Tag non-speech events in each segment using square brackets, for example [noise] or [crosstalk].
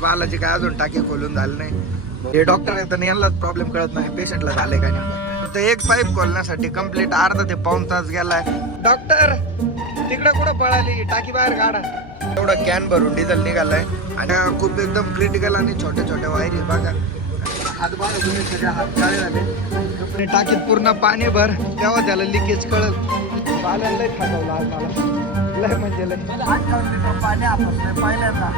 बालाची काय अजून टाकी खोलून झालं नाही. हे डॉक्टर आहेत आणि यांनाच प्रॉब्लेम कळत नाही पेशंटला झाले काय नाही. तर एक पाईप खोलण्यासाठी कंप्लीट अर्धा ते पाऊन तास गेलाय. डॉक्टर तिकडे कुठं पळाली? टाकी बाहेर काढा. एवढं कॅन भरून डिझेल निघालाय. आणि खूप एकदम क्रिटिकल आणि छोट्या छोट्या वायरी बघा. हात बघा तुम्ही सगळे हात काळे झाले. आणि टाकीत पूर्ण पाणी भर तेव्हा त्याला लिकेज कळल. पाण्याला लय आज मला लय म्हणजे लय. पाणी आपलं पहिल्यांदा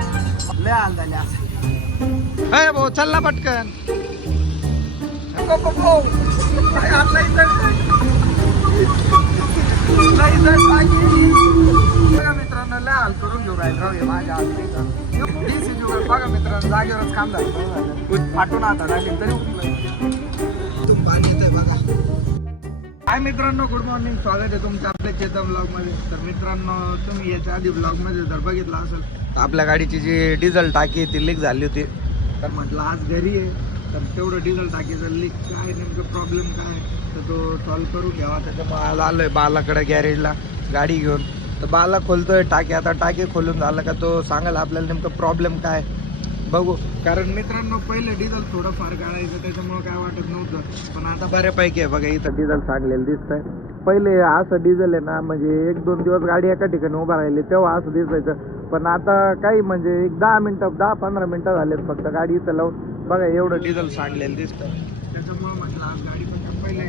लय झाले असं अय भाऊ चल ना पटकन. मित्रांनो लय हाल करून घेऊ राहील राव हे माझ्या बघा मित्रांनो जागेवरच काम झालं. फाटून आता आली तरी उठलं हाय मित्रांनो गुड मॉर्निंग स्वागत आहे तुमचं आपल्या चेतन ब्लॉगमध्ये तर मित्रांनो तुम्ही याच्या आधी ब्लॉगमध्ये जर बघितलं असेल तर आपल्या गाडीची जी डिझेल टाकी ती लीक झाली होती. तर म्हटलं आज घरी आहे. तर तेवढं डिझेल टाकीचं लीक काय नेमकं प्रॉब्लेम काय? तर तो सॉल्व्ह करून घ्यावा. त्याच्यामुळे आज आलोय बालाकडे गॅरेजला गाडी घेऊन. तर बाला खोलतोय टाकी. आता टाकी खोलून झालं का तो सांगाल आपल्याला नेमकं प्रॉब्लेम काय. बघू. कारण मित्रांनो पहिले डिझेल थोडं फार काढायचं त्याच्यामुळे काय वाटत नव्हतं. पण आता बऱ्यापैकी आहे बघा इथं डिझेल सांगलेलं दिसतंय. पहिले असं डिझेल आहे ना म्हणजे एक दोन दिवस गाडी एका ठिकाणी उभा राहिली तेव्हा असं दिसायचं. पण आता काही म्हणजे एक दहा मिनटं दहा पंधरा मिनटं झालेत फक्त गाडी इथं लावून. बघा एवढं डिझेल सांगलेलं दिसतं त्याच्यामुळे म्हटलं आज गाडी पण पहिले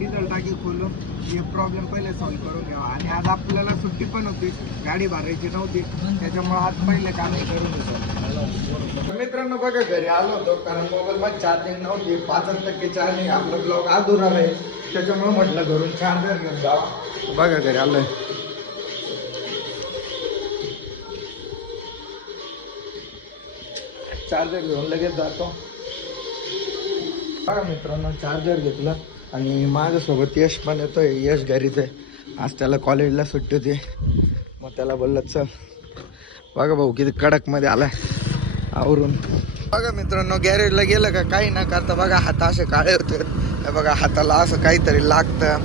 डिझेल टाकी खोलून हे प्रॉब्लेम पहिले सॉल्व्ह करून घ्यावा. आणि आज आपल्याला सुट्टी पण होती गाडी भरायची नव्हती त्याच्यामुळे आज पहिले काम करून घेतो. मित्रांनो बघा घरी आलो होतो कारण मोबाईलमध्ये चार्जिंग नव्हती पाच टक्के चार्जिंग आपलं ब्लॉग अधुरा आहे. त्याच्यामुळे म्हटलं घरून चार्जर घेऊन जावा. बघा घरी आलोय. चार्जर घेऊन लगेच जातो. बघा मित्रांनो चार्जर घेतलं. आणि माझ्यासोबत यश पण येतोय. यश घरीच आहे. आज त्याला कॉलेजला सुट्टी होती. मग त्याला बोललं चल बघा भाऊ किती कडकमध्ये आलाय. आवरून बघा मित्रांनो गॅरेजला गेलं का काही न करता बघा हात असे काळे होते. हे बघा हाताला असं काहीतरी लागतं.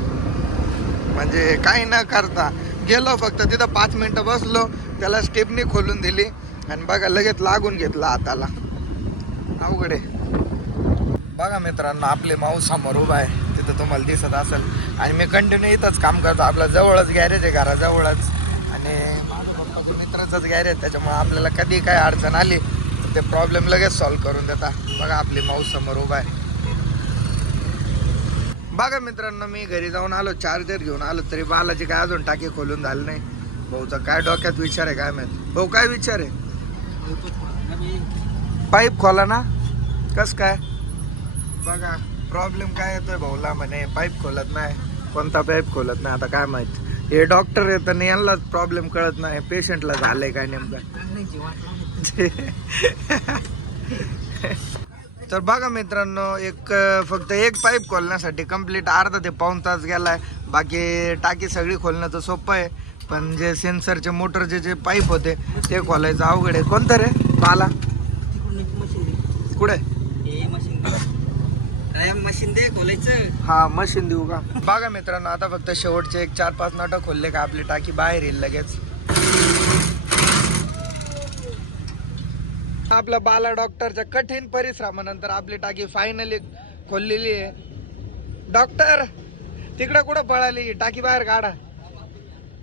म्हणजे काही न करता. गेलो फक्त तिथं पाच मिनटं बसलो. त्याला स्टेपनी खोलून दिली. आणि बघा लगेच लागून घेतला हाताला. अवघड आहे. बघा मित्रांनो आपले माऊ समोर उभा आहे. तिथं तुम्हाला दिसत असेल. आणि मी कंटिन्यू इथंच काम करतो. आपल्या जवळच गॅरेज आहे घराजवळच. आणि माझं पप्पाचं मित्राचंच गॅरेज त्याच्यामुळे आपल्याला कधी काय अडचण आली तर ते प्रॉब्लेम लगेच सॉल्व्ह करून देता. बघा आपली माऊस समोर उभा आहे. बघा मित्रांनो मी घरी जाऊन आलो चार्जर घेऊन आलो तरी बालाची काय अजून टाकी खोलून झालं नाही. भाऊचा काय डोक्यात विचार आहे काय माहिती. भाऊ काय विचार आहे? पाईप खोला ना. कस काय? बघा. प्रॉब्लेम काय येतोय भाऊला म्हणे? पाईप खोलत नाही. कोणता पाईप खोलत नाही? आता काय माहीत? हे डॉक्टर येत आणि यांनाच प्रॉब्लेम कळत नाही. पेशंटला झालंय काय नेमकं? [laughs] तर बघा मित्रांनो एक फक्त एक पाईप खोलण्यासाठी कंप्लीट अर्धा ते पाऊन तास गेलाय. बाकी टाकी सगळी खोलणं तर सोपं आहे. पण जे सेन्सरचे मोटरचे जे पाईप होते ते खोलायचं अवघड आहे. कोणतं रे? पाला कुठे? मशीन दे खोलायचं. हा मशीन देऊ का? बघा मित्रांनो आता फक्त शेवटचे एक चार पाच नाटक खोलले का आपली टाकी बाहेर येईल लगेच. आपलं बाला डॉक्टरच्या कठीण परिश्रमानंतर आपली टाकी फायनली खोललेली आहे. डॉक्टर तिकडे कुठं पळाली? टाकी बाहेर काढा.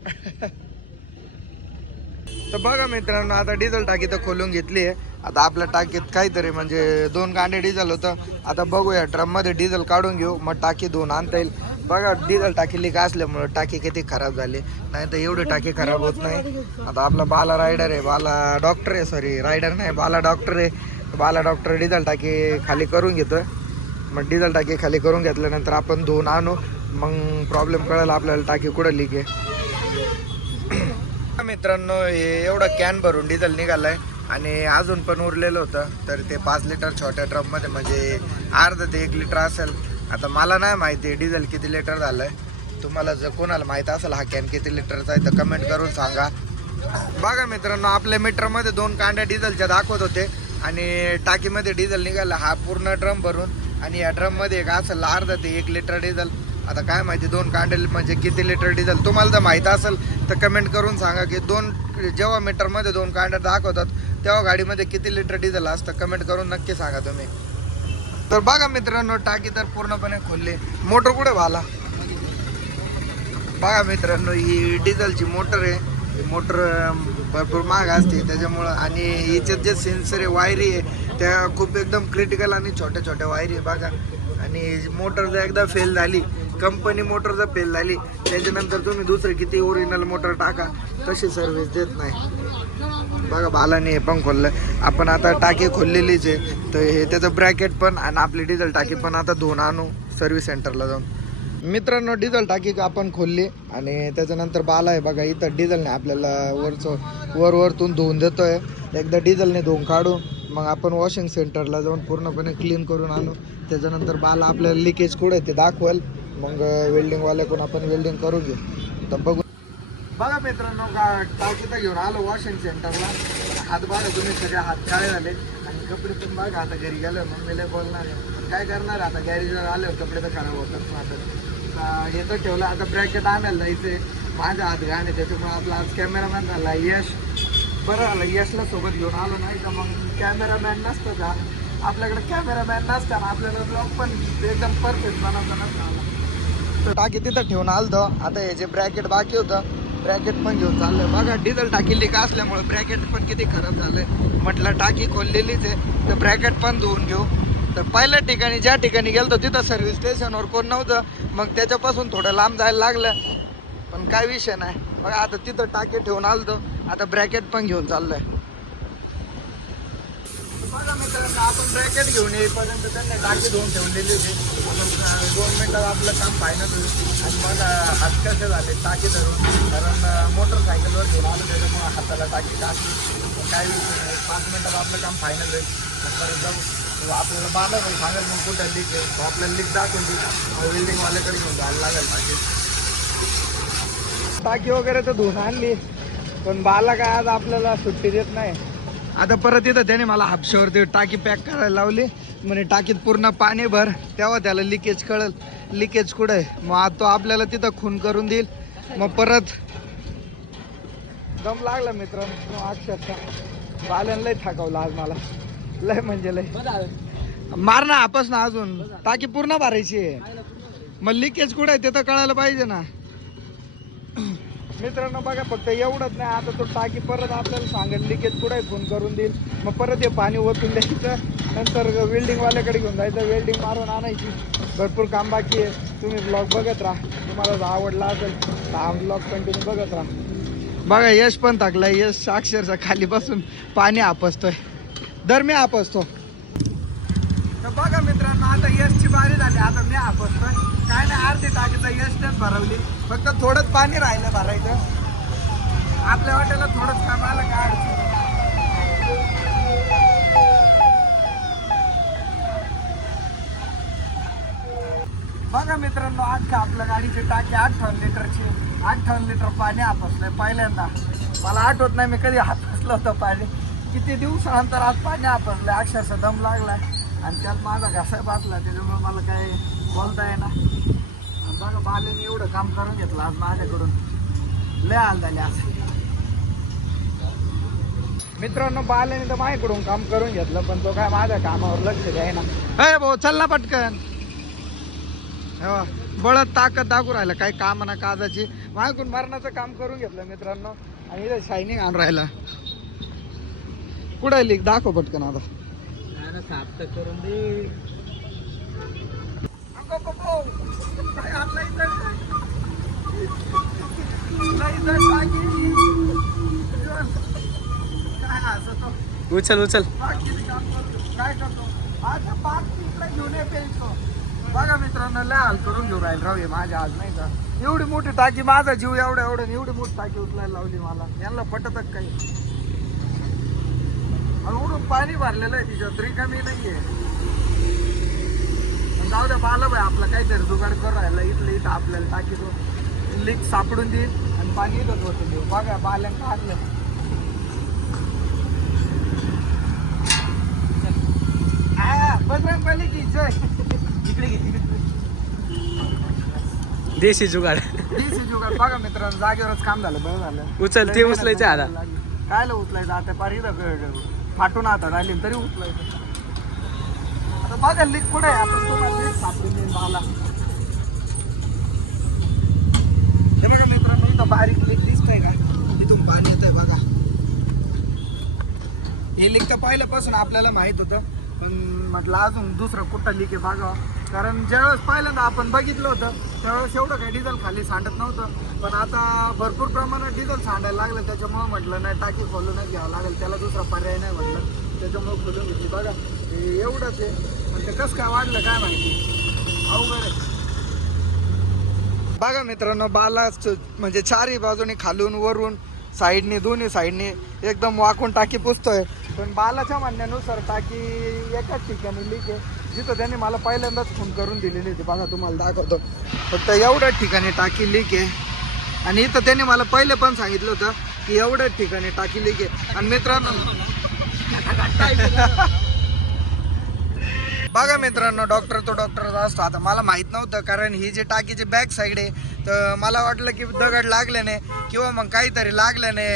[laughs] तर बघा मित्रांनो आता डिझेल टाकी तर खोलून घेतली आहे. आता आपल्या टाकीत काहीतरी म्हणजे दोन गांडे डिझेल होतं. आता बघूया ड्रममध्ये डिझेल काढून घेऊ मग टाकी दोन आणता येईल. बघा डिझेल टाकी लिक असल्यामुळं टाकी किती खराब झाली. नाही तर एवढी टाकी खराब होत नाही. आता आपला बाला रायडर आहे बाला डॉक्टर आहे सॉरी रायडर नाही बाला डॉक्टर आहे. बाला डॉक्टर डिझेल टाकी खाली करून घेतो. मग डिझेल टाकी खाली करून घेतल्यानंतर आपण दोन आणू. मग प्रॉब्लेम कळेल आपल्याला टाकी कुठं लिक आहे. मित्रांनो हे एवढं कॅन भरून डिझेल निघालाय. आणि अजून पण उरलेलं होतं तर ते पाच लिटर छोट्या ड्रममध्ये म्हणजे अर्ध ते एक लिटर असेल. आता मला नाही माहिती डिझेल किती लिटर झालंय. तुम्हाला जर कोणाला माहीत असेल हा कॅन किती लिटरचा आहे तर कमेंट करून सांगा. बघा मित्रांनो आपल्या मीटरमध्ये दोन कांड्या डिझेलच्या दाखवत होते आणि टाकीमध्ये डिझेल निघाला हा पूर्ण ड्रम भरून आणि या ड्रममध्ये एक असेल अर्धा ते एक लिटर डिझेल आता काय माहिती दोन कांडे म्हणजे किती लिटर डिझेल तुम्हाला जर माहीत असेल तर कमेंट करून सांगा की दोन जेव्हा मीटरमध्ये दोन कांड्या दाखवतात तेव्हा गाडीमध्ये किती लिटर डिझेल असतं कमेंट करून नक्की सांगा तुम्ही. तर बघा मित्रांनो टाकी तर पूर्णपणे खोलली. मोटर कुठे वाला बघा मित्रांनो ही डिझेलची मोटर आहे. ही मोटर भरपूर महाग असते त्याच्यामुळं. आणि हिच्यात जे सेन्सर आहे वायरी आहे त्या खूप एकदम क्रिटिकल आणि छोट्या छोट्या वायरी आहे बघा. आणि मोटर जर एकदा फेल झाली कंपनी मोटर जर फेल झाली त्याच्यानंतर तुम्ही दुसरे किती ओरिजिनल मोटर टाका तशी सर्व्हिस देत नाही. बघा बालाने हे पण खोललं आपण आता टाकी खोललेलीच आहे. तर हे त्याचं ब्रॅकेट पण आणि आपली डिझेल टाकी पण आता धुवून आणू सर्व्हिस सेंटरला जाऊन. मित्रांनो डिझेल टाकी आपण खोलली आणि त्याच्यानंतर बाला आहे बघा इथं डिझेलने आपल्याला वरचं वर वरतून धुवून देतोय. एकदा डिझेलने धुवून काढू मग आपण वॉशिंग सेंटरला जाऊन पूर्णपणे क्लीन करून आणू. त्याच्यानंतर बाला आपल्याला लिकेज कुठे ते दाखवेल. मग वेल्डिंगवाल्याकडून आपण वेल्डिंग करून घेऊ. तर बघू बघा मित्रांनो गा- टाकी घेऊन आलो वॉशिंग सेंटरला हात बघा तुम्ही सगळे हात काळे झाले. आणि कपडे पण बघा आता घरी गेलो मम्मीला बोलणार आहे. काय करणार आता गॅरेजवर आले कपडे तर खराब होतात आता. आता हे तर ठेवलं आता ब्रॅकेट आणायला इथे माझ्या हात घाण आहे त्याच्यामुळे आपला आज कॅमेरामॅन झाला यश. बरं झालं यशला सोबत घेऊन आलो नाही का मग कॅमेरामॅन नसतं का? आपल्याकडे कॅमेरामॅन नसतं आणि आपल्याला ब्लॉग पण एकदम परफेक्ट बनवता नसतं तर टाकी तिथं ठेवून आलतो. आता हे जे ब्रॅकेट बाकी होतं ब्रॅकेट पण घेऊन चाललंय. बघा डिझेल टाकी लिक असल्यामुळे ब्रॅकेट पण किती खराब झालंय. म्हटलं टाकी खोललेलीच आहे. तर ब्रॅकेट पण धुवून घेऊ. तर पहिल्या ठिकाणी ज्या ठिकाणी गेलतो तिथं सर्व्हिस स्टेशनवर कोण नव्हतं. मग त्याच्यापासून थोडं लांब जायला लागलं. पण काय विषय नाही. बघा आता तिथं टाकी ठेवून आलतो. आता ब्रॅकेट पण घेऊन चाललंय. बघा मित्रांनो आपण ब्रॅकेट घेऊन येईपर्यंत त्यांनी टाकी धुवून ठेवलेली होती. आपण, दोन मिनटात आपलं काम फायनल होईल आणि मला हात कसे झाले टाकी धरून. कारण मोटरसायकलवर घेऊन आलो त्याच्यामुळे हाताला टाकी टाकली. पण काय नाही. पाच मिनटात आपलं काम फायनल होईल. आणि परत जाऊ. आपल्याला बाबा पण सांगेल मग कुठं लीक आहे. तो आपल्याला लीक दाखवून देईल. बिल्डिंगवाल्याकडे घेऊन जायला लागेल टाकी टाकी वगैरे तर धुवून आणली. पण बाला काय आज आपल्याला सुट्टी देत नाही. आता परत येतं त्याने मला हापशावरती टाकी पॅक करायला लावली. म्हणे टाकीत पूर्ण पाणी भर तेव्हा त्याला लिकेज कळल. लिकेज कुठं आहे? मग आता तो आपल्याला तिथं खून करून देईल. मग परत दम लागला मित्र अक्षरशः. बाल्यानं लय थकावलं आज मला. लय म्हणजे लय. मार ना आपस ना अजून. टाकी पूर्ण भरायची आहे. मग लिकेज कुठं आहे ते तर कळायला पाहिजे ना. मित्रांनो बघा फक्त एवढंच नाही आता तो टाकी परत आपल्याला सांगेल लिकेज कुठे फोन करून देईल. मग परत हे पाणी ओतून द्यायचं नंतर वेल्डिंगवाल्याकडे घेऊन जायचं वेल्डिंग मारून आणायची. भरपूर काम बाकी आहे. तुम्ही ब्लॉग बघत राहा. तुम्हाला जर आवडला असेल तर हा ब्लॉग कंटिन्यू बघत राहा. बघा यश पण थकलाय. यश अक्षरशः खाली बसून पाणी आपसतोय. दरम्या मी आपसतो. तर बघा मित्रांनो आता यशची बारी झाली. आता मी आपसतोय. काय नाही अर्धी टाकीचं यशनेच भरवली. फक्त थोडंच पाणी राहिलं भरायचं. आपल्या वाट्याला थोडंच काम आलं काय अडचण बघा मित्रांनो आज आपल्या गाडीची टाकी अठ्ठावन्न लिटरची अठ्ठावन्न लिटर पाणी आपसलंय पहिल्यांदा. मला आठवत नाही मी कधी आपसलं होतं पाणी. किती दिवसानंतर आज पाणी आपसलंय अक्षरशः दम लागलाय. आणि त्यात माझा घसा बसला त्याच्यामुळे मला काही बोलता येईना. बघा बालेने एवढं काम करून घेतलं आज माझ्याकडून. लय हाल झाले आज मित्रांनो बालेने तर माझ्याकडून काम करून घेतलं पण तो काय माझ्या कामावर लक्ष द्यायना अय भाऊ चल ना पटकन. हो, बळत ताकद दाखवू राहिला काही काम ना काजाची. माझ्याकडून मरणाचं काम करून घेतलं मित्रांनो. आणि इथं शायनिंग आणून राहिला. कुठं लिक? दाखव पटकन आता. करून दे. उचल उचल. काय करतो? आता पाच मिनिटं घेऊन ये प्यायचो बघा मित्रांनो लय हाल करून घेऊन राहील राहू माझ्या आज नाही का? एवढी मोठी टाकी माझा जीव एवढा एवढं एवढी मोठी टाकी उचलायला लावली मला. यांना पटतच काही उडून पाणी भरलेलं आहे तिच्यात. रिकामी नाहीये. पण जाऊ द्या बाला बाय आपला काहीतरी जुगाड करू राहिला. इथलं इथं आपल्याला टाकी तो लीक सापडून देईल आणि पाणी इथंच होतं देऊ. बघा आणलं. बजरंग बली की जय. इकडे देशी जुगाड. DC जुगाड. बघा मित्रांनो जागेवरच काम झालं बरं झालं. उचल ते उचलायचं आता. कायला उचलायचं? आता पार इथं फाटून हातात आली तरी उचलायचं. आता बघा लीक कुठे आहे? आपण तुम्हाला लीक सापडून देईन मला हे बघा मित्रांनो इथं बारीक लीक दिसतंय का? इथून पाणी येतंय बघा. हे लीक तर पहिल्यापासून आपल्याला माहीत होतं पण म्हटलं अजून दुसरं कुठं लीक आहे बघावं. कारण ज्यावेळेस पहिल्यांदा आपण बघितलं होतं त्यावेळेस एवढं काही डिझेल खाली सांडत नव्हतं. पण आता भरपूर प्रमाणात डिझेल सांडायला लागलं त्याच्यामुळं म्हटलं नाही टाकी खोलूनच घ्यावं लागेल त्याला दुसरा पर्याय नाही म्हटलं. त्याच्यामुळं खोलून घेतली. बघा हे एवढंच आहे. पण ते कसं काय वाढलं काय माहिती? अवघड आहे. बघा मित्रांनो बाला म्हणजे चारही बाजूने खालून वरून साईडने दोन्ही साईडने एकदम वाकून टाकी पुसतोय. पण बालाच्या म्हणण्यानुसार टाकी एकाच ठिकाणी लीक आहे. जिथं त्यांनी मला पहिल्यांदाच फोन करून दिलेली होती. बघा तुम्हाला दाखवतो. फक्त एवढ्याच ठिकाणी टाकी लीक आहे. आणि इथं त्यांनी मला पहिले पण सांगितलं होतं की एवढ्याच ठिकाणी टाकी लीक आहे. आणि मित्रांनो बघा मित्रांनो डॉक्टर तो डॉक्टर असतो. आता मला माहीत नव्हतं कारण ही जी टाकीची बॅक साईड आहे तर मला वाटलं की दगड लागल्याने किंवा मग काहीतरी लागल्याने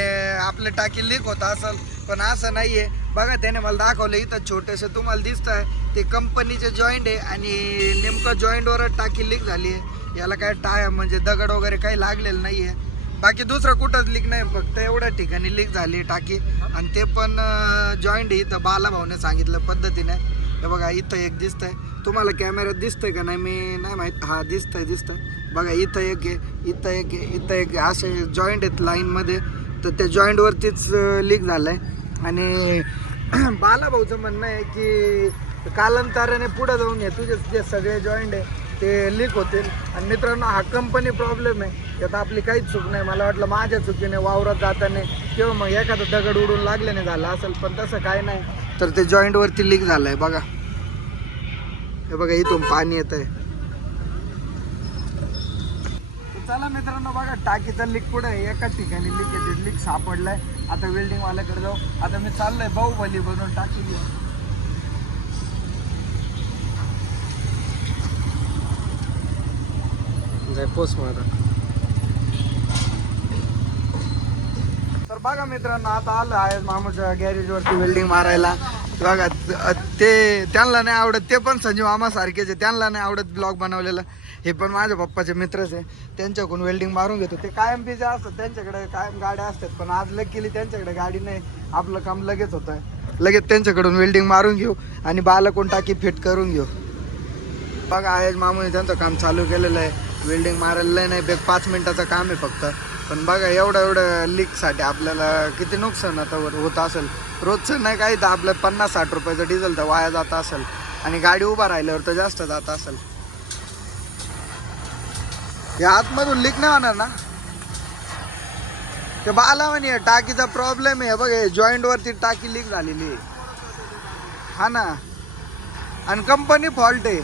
आपली टाकी लीक होत असेल. पण असं नाही आहे बघा त्याने मला दाखवलं इथं छोटंसं तुम्हाला दिसतं आहे ते कंपनीचे जॉईंट आहे आणि नेमकं जॉईंटवरच टाकी लीक झाली आहे. याला काय टाय म्हणजे दगड वगैरे काही लागलेलं नाही आहे बाकी दुसरं कुठंच लीक नाही फक्त एवढ्या ठिकाणी लीक झाली टाकी. आणि ते पण जॉईंट इथं बाला भाऊने सांगितलं पद्धतीने. हे बघा इथं एक दिसतंय. तुम्हाला कॅमेऱ्यात दिसतंय का नाही मी नाही माहीत. हा दिसतंय दिसतंय. बघा इथं एक आहे इथं एक आहे इथं एक असे जॉईंट आहेत लाईनमध्ये तर त्या जॉईंटवरतीच लीक झालं आहे आणि [clears throat] बाला भाऊचं म्हणणं आहे की कालांतराने पुढं जाऊन ये. तुझे जे सगळे जॉईंट आहे ते लीक होतील. आणि मित्रांनो हा कंपनी प्रॉब्लेम आहे. त्यात आपली काहीच चूक नाही. मला वाटलं माझ्या चुकीने वावरात जाताने किंवा मग एखादं दगड उडून लागल्याने झालं असेल पण तसं काय नाही. तर ते जॉईंटवरती लीक झालं आहे बघा. हे बघा इथून पाणी येत आहे. चला मित्रांनो बघा टाकीचा लीक पुढे एकाच ठिकाणी लीक येते. लीक सापडलाय. आता वेल्डिंग वाल्याकडे जाऊ. आता मी चाललोय बाहुबली बनवून टाकी घेऊ तर बघा मित्रांनो आता आलं आहे मामाच्या गॅरेजवरती वेल्डिंग मारायला. बघा ते त्यांना नाही आवडत ते पण संजीव मामा सारखेच आहे. त्यांना नाही आवडत ब्लॉग बनवलेला. हे पण माझ्या पप्पाचे मित्रच आहे. त्यांच्याकडून वेल्डिंग मारून घेतो. ते कायम बिझी असतात. त्यांच्याकडे कायम गाड्या असतात. पण आज लग केली त्यांच्याकडे गाडी नाही. आपलं काम लगेच होत. आहे लगेच त्यांच्याकडून वेल्डिंग मारून घेऊ आणि बालकोण टाकी फिट करून घेऊ. बघा आयज मामूने त्यांचं काम चालू केलेलं आहे. वेल्डिंग मारायला नाही. बेग पाच मिनटाचं काम आहे फक्त. पण बघा एवढं एवढं लीकसाठी आपल्याला किती नुकसान आता वर- होत असेल. रोजचं नाही काही तर आपलं पन्नास साठ रुपयाचं डिझेल तर वाया जात असेल आणि गाडी उभा राहिल्यावर तर जास्त जात असेल. या आतमधून लीक नाही होणार ना? ते बाला म्हणे टाकीचा प्रॉब्लेम आहे. बघ जॉईंट वरती टाकी लीक झालेली आहे. हा ना? आणि कंपनी फॉल्ट आहे.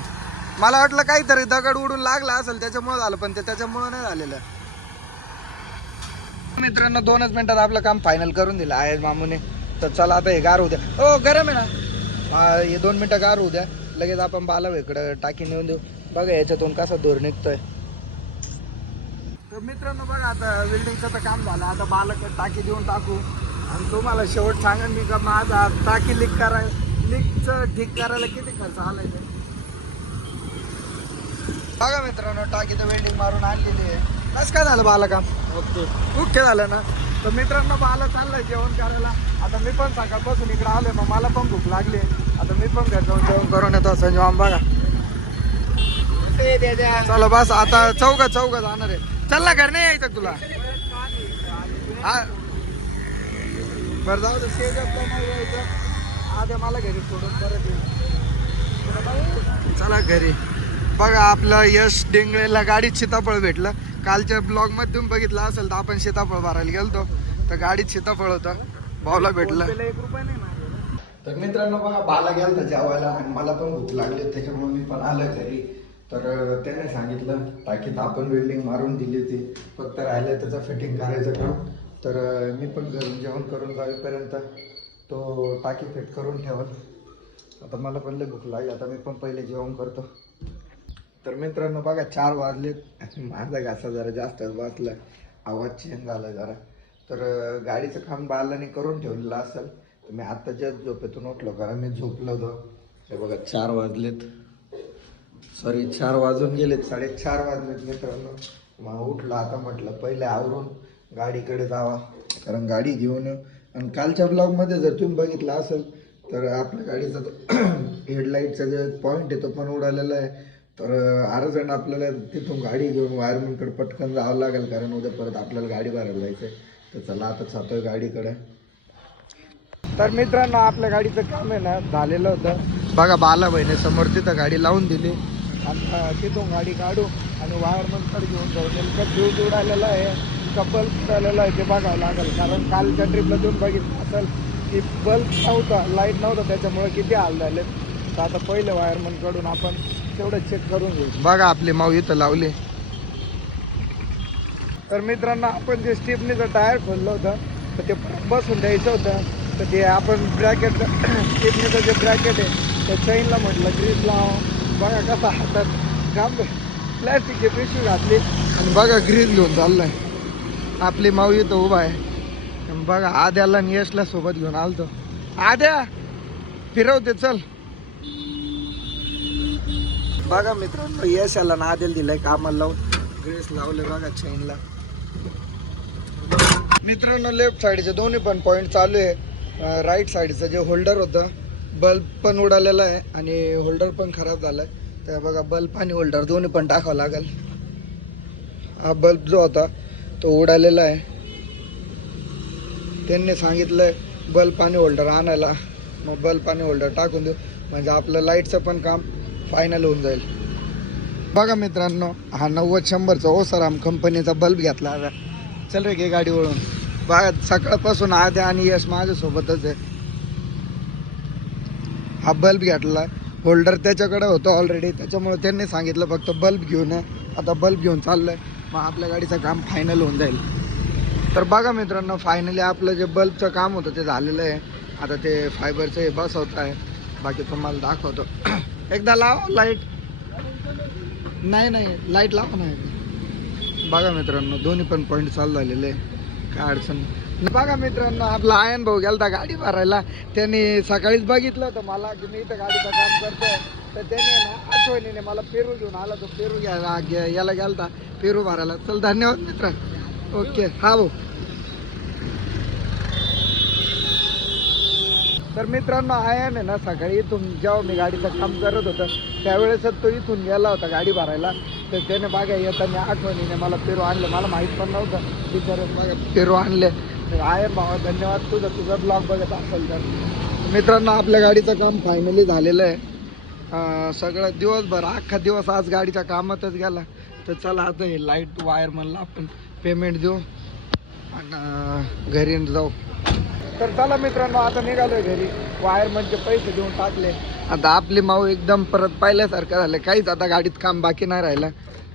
मला वाटलं काहीतरी दगड उडून लागला असेल त्याच्यामुळे झालं पण ते त्याच्यामुळं नाही झालेलं. मित्रांनो दोनच मिनिटात आपलं काम फायनल करून दिलं. आयज मामूने. तर चला आता हे गार होऊ द्या. हो गरम आहे ना. हा, हे दोन मिनिटं गार होऊ द्या. लगेच आपण बाला इकडं टाकी नेऊन देऊ. बघा याच्यातून कसा धूर निघतोय. तर मित्रांनो बघा आता वेल्डिंगचं तर काम झालं. आता बालक टाकी देऊन टाकू. आणि तुम्हाला शेवट सांगा मी का माझा टाकी लीक कराय लीकचं ठीक करायला किती खर्च आलाय ते. बघा मित्रांनो टाकीचं वेल्डिंग मारून आणलेली आहे. कसं काय झालं बाला काम ओके. ओके झालं ना? तर मित्रांनो बाला चाललंय जेवण करायला. आता मी पण सकाळपासून इकडे आलोय मग मला पण भूक लागली. आता मी पण घर जाऊन जेवण करून येतो संजय मामा बघा. चला बस आता चौघ चौघ जाणार आहे चल ना घर नाही यायचं तुला? हा. बरं जाऊ दे शेज नाही यायचं. आधी मला घरी सोडून परत येईल चला घरी. बघा आपलं यश डेंगळेला गाडीत सीताफळ भेटलं. कालच्या ब्लॉगमध्ये तुम्ही बघितलं असेल तर आपण सीताफळ भरायला गेलतो. तर गाडीत सीताफळ होतं. भाऊला भेटलं. तर मित्रांनो बघा बाला गेलता जेवायला आणि मला पण भूक लागली. त्याच्यामुळे मी पण आलो घरी. तर त्याने सांगितलं टाकीत आपण वेल्डिंग मारून दिली होती. फक्त राहिलं त्याचं फिटिंग करायचं काम. तर मी पण घरून जेवण करून जाईपर्यंत तो टाकी फिट करून ठेवल. आता मला पण लय भूक लागली. आता मी पण पहिले जेवण करतो. तर मित्रांनो बघा चार वाजलेत माझा घासा जरा जास्तच वाचला आवाज चेंज झाला जरा. तर गाडीचं काम बाळाने करून ठेवलेलं असेल तर मी आत्ताच्याच झोपेतून उठलो. कारण मी झोपलो होतो. हे बघा चार वाजलेत. सॉरी चार वाजून गेलेत. साडेचार वाजलेत मित्रांनो. मग उठलो आता म्हटलं पहिले आवरून गाडीकडे जावा. कारण गाडी घेऊन आणि कालच्या ब्लॉगमध्ये जर तुम्ही बघितलं असेल तर आपल्या गाडीचा हेडलाईटचा [clears throat] जे पॉईंट आहे तो पण उडालेला आहे. तर अर्जंट आपल्याला तिथून गाडी घेऊन वायरमनकडे पटकन जावं लागेल कारण उद्या परत आपल्याला गाडी भरायला जायचं आहे तर चला आता जातोय गाडीकडे. तर मित्रांनो आपल्या गाडीचं काम आहे ना झालेलं होतं. बघा बाला बहिणी समोर तिथं गाडी लावून दिली. आणि तिथून गाडी काढू आणि वायरमनकडे घेऊन जाऊ. नेमकं जीव उडालेला आहे कपल बल्ब आहे ते बघावं लागेल. कारण कालच्या ट्रिपला तुम्ही बघितलं असेल की बल्ब नव्हता लाइट नव्हता त्याच्यामुळे किती हाल झाले तर आता पहिलं वायरमनकडून आपण तेवढं चेक करून घेऊ. बघा आपली माऊ इथं लावली. तर मित्रांनो आपण जे स्टिपनीचं टायर खोललं होतं तर ते बसून द्यायचं होतं. तर ते आपण ब्रॅकेट स्टिपनीचं जे ब्रॅकेट आहे त्या चैनला म्हटलं ग्रीस लाव. बघा कसा हातात काम प्लॅस्टिकची पिशवी घातली. आणि बघा ग्रीस घेऊन चाललाय. आपली माऊ इथं उभा आहे. बघा आद्याला आणि यशला सोबत घेऊन आलतो. आद्या फिरवते चल. बघा मित्रांनो यशाला ना आदेल दिलाय कामाला लावून. ग्रेस लावले बघा चैनला मित्रांनो लेफ्ट साईडचे दोन्ही पण पॉईंट चालू आहे. राईट साईडचं जे होल्डर होतं बल्ब पण उडालेला आहे आणि होल्डर पण खराब झालाय. तर बघा बल्ब आणि होल्डर दोन्ही पण टाकावं लागेल. हा बल्ब जो होता तो उडालेला आहे. त्यांनी सांगितलंय बल्ब आणि होल्डर आणायला. मग बल्ब आणि होल्डर टाकून देऊ. म्हणजे आपलं लाईटचं पण काम फायनल होऊन जाईल. बघा मित्रांनो हा नव्वद शंभरचा ओसाराम कंपनीचा बल्ब घेतला. चल रे घे गाडी वळून. बघा सकाळपासून आद्या आणि यश माझ्यासोबतच आहे. हा बल्ब घेतला. होल्डर त्याच्याकडे होतं ऑलरेडी त्याच्यामुळे त्यांनी सांगितलं फक्त बल्ब घेऊन आता बल्ब घेऊन चाललंय. मग आपल्या गाडीचं काम फायनल होऊन जाईल. तर बघा मित्रांनो फायनली आपलं जे बल्बचं काम होतं ते झालेलं आहे. आता ते फायबरचं हे बसवत आहे बाकी तुम्हाला दाखवतो. एकदा लाव लाइट नाही नाही लाइट लावा नाही बघा मित्रांनो दोन्ही पण पॉईंट चालू झालेले काय अडचण बघा मित्रांनो आपला आयन भाऊ गेला गाडी भरायला. त्यांनी सकाळीच बघितलं होतं मला की मी इथं गाडीचं काम करतोय. तर त्याने ना आठवणीने मला पेरू घेऊन आला तो पेरू घ्यायला घे- याला गेलता. पेरू भरायला. चल धन्यवाद मित्र. ओके हा भाऊ. तर मित्रांनो आयन आहे ना सकाळी इथून जेव्हा मी गाडीचं काम करत होतं. त्यावेळेसच तो इथून गेला होता गाडी भरायला. तर त्याने बघा येताना आठवणीने मला पेरू आणलं. मला माहीत पण नव्हतं विचारून बघा पेरू आणले. तर आयन भावा धन्यवाद. तुझं तुझा ब्लॉग बघत असेल तर. मित्रांनो आपल्या गाडीचं काम फायनली झालेलं आहे. सगळं दिवसभर अख्खा दिवस आज गाडीच्या कामातच गेला. तर चला आता हे लाइट वायर म्हणलं आपण पेमेंट देऊ. आणि घरी जाऊ. तर चला मित्रांनो आता निघालोय घरी. वायरमनचे पैसे देऊन टाकले. आता आपली माऊ एकदम परत पाहिल्यासारखं झालं. काहीच आता गाडीत काम बाकी नाही राहिलं.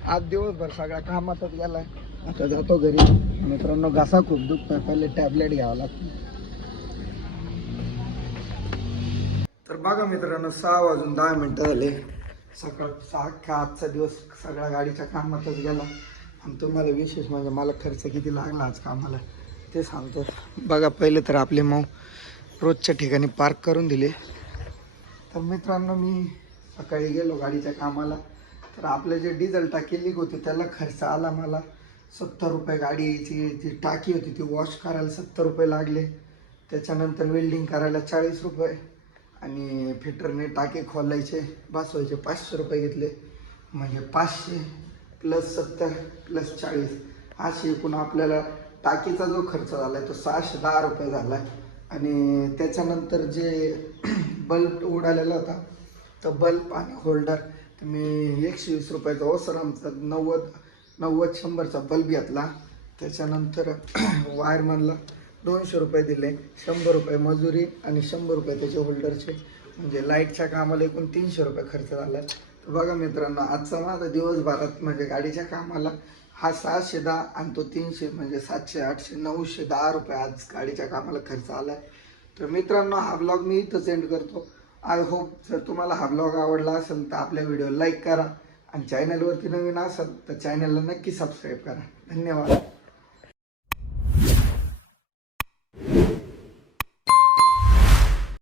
आज दिवसभर सगळ्या कामातच गेलाय. आता जातो घरी. मित्रांनो घसा खूप दुखतोय. पहिले टॅबलेट घ्यावं लागतं. तर बघा मित्रांनो सहा वाजून दहा मिनटं झाले. सकाळ अख्खा आजचा दिवस सगळ्या गाडीच्या कामातच गेला. आणि तुम्हाला विशेष म्हणजे मला खर्च किती लागला आज कामाला ते सांगतो. बघा पहिले तर आपले मऊ रोजच्या ठिकाणी पार्क करून दिले. तर मित्रांनो मी सकाळी गेलो गाडीच्या कामाला. तर आपलं जे डिझेल टाकी लीक होती त्याला खर्च आला मला. सत्तर रुपये गाडीची जी टाकी होती ती वॉश करायला सत्तर रुपये लागले. त्याच्यानंतर वेल्डिंग करायला चाळीस रुपये. आणि फिटरने टाके खोलायचे बसवायचे पाचशे रुपये घेतले. म्हणजे पाचशे. प्लस सत्तर प्लस चाळीस अशी एकूण आपल्याला टाकीचा जो खर्च झाला आहे तो सहाशे दहा रुपये झाला आहे आणि त्याच्यानंतर जे [clears throat] बल्ब उडालेला होता तर बल्ब आणि होल्डर मी एकशे वीस रुपयाचा ओसरामचा नव्वद नव्वद शंभरचा बल्ब घेतला. त्याच्यानंतर [clears throat] वायरमनला दोनशे रुपये दिले शंभर रुपये मजुरी आणि शंभर रुपये त्याचे होल्डरचे म्हणजे लाईटच्या कामाला एकूण तीनशे रुपये खर्च झाला आहे बघा मित्रांनो आजचा माझा दिवसभरात म्हणजे गाडीच्या कामाला. हा सहाशे दहा आणि तो तीनशे म्हणजे सातशे आठशे नऊशे दहा रुपये आज गाडीच्या कामाला खर्च आला आहे तर मित्रांनो हा ब्लॉग मी इथं सेंड करतो. आय होप जर तुम्हाला हा ब्लॉग आवडला असेल तर आपल्या व्हिडिओ लाईक करा. आणि चॅनलवरती नवीन असाल तर चॅनलला नक्की सबस्क्राईब करा. धन्यवाद.